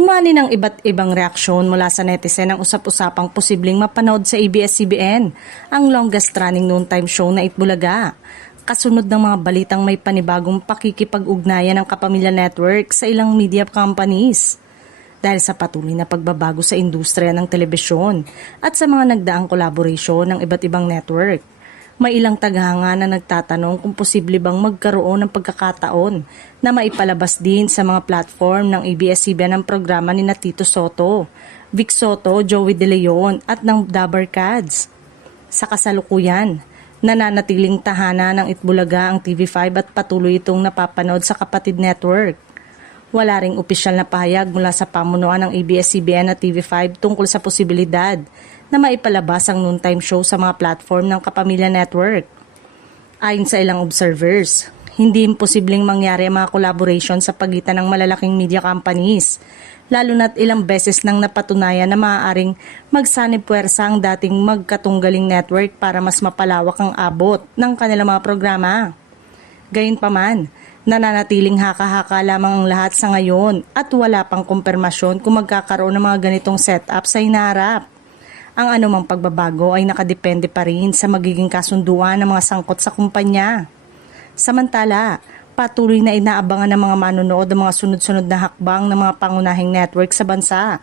Umani ng iba't ibang reaksyon mula sa netizen ang usap-usapang posibleng mapanood sa ABS-CBN, ang longest running noontime show na Itbulaga. Kasunod ng mga balitang may panibagong pakikipag-ugnayan ng Kapamilya Network sa ilang media companies. Dahil sa patuloy na pagbabago sa industriya ng telebisyon at sa mga nagdaang collaboration ng iba't ibang network. May ilang tagahanga na nagtatanong kung posible bang magkaroon ng pagkakataon na maipalabas din sa mga platform ng ABS-CBN ang programa ni Tito Sotto, Vic Sotto, Joey De Leon at ng Dabarkads. Sa kasalukuyan, nananatiling tahana ng Itbulaga ang TV5 at patuloy itong napapanood sa kapatid network. Wala ring opisyal na pahayag mula sa pamunuan ng ABS-CBN at TV5 tungkol sa posibilidad na maipalabas ang noontime show sa mga platform ng Kapamilya Network. Ayon sa ilang observers, hindi imposibleng mangyari ang mga collaboration sa pagitan ng malalaking media companies, lalo na't ilang beses nang napatunayan na maaaring magsanib-puwersa ang dating magkatunggaling network para mas mapalawak ang abot ng kanilang mga programa. Gayunpaman, nananatiling haka-haka lamang ang lahat sa ngayon at wala pang kumpirmasyon kung magkakaroon ng mga ganitong setup sa hinaharap. Ang anumang pagbabago ay nakadepende pa rin sa magiging kasunduan ng mga sangkot sa kumpanya. Samantala, patuloy na inaabangan ng mga manonood ang mga sunod-sunod na hakbang ng mga pangunahing network sa bansa,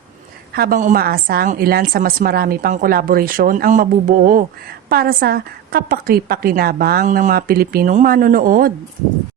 habang umaasa ang ilan sa mas marami pang collaboration ang mabubuo para sa kapaki-pakinabang ng mga Pilipinong manonood.